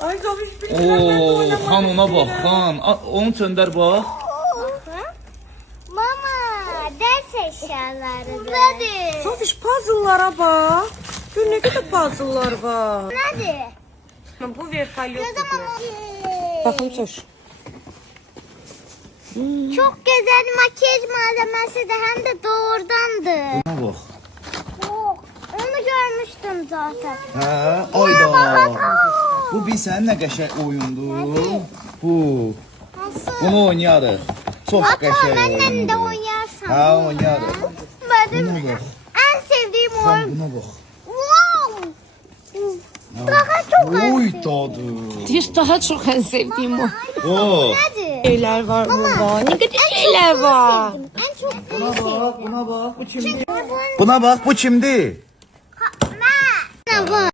Ay Zaviş bilmirəm. Oo, xan ona bax, xan. Onu söndər bax. Mama, ders eşyaları. Buradadır. Zaviş puzzle'lara bax. Gör nə qədər puzzle'lar var. Nedir? Bu vertolyot. Ne zaman Baxım soş. Çok güzel makyaj malzemesi de hem de doğrudandır. Buna bax. Onu görmüştüm zaten. Hə, ayda. Bu bir sənin nə qəşəng oyundur. Bu. Nasıl? Bunu oynayarıq. Çox Ata qəşəng benimle de oyundur. oynarsan. Ha, oynayarıq. Benim Buna bax. en sevdiğim Sən oyun. buna bax. Wow. Daha çok en Oy sevdiğim. dadı. Deyir daha çox ən sevdiyim o. O. Nedir? Şeylər var burada. Nə qədər şeylər var. En çok bunu Buna sevdim. bax, buna bax. Bu kimdir? Çünkü bunun... Buna bax, bu kimdir? Ne bu?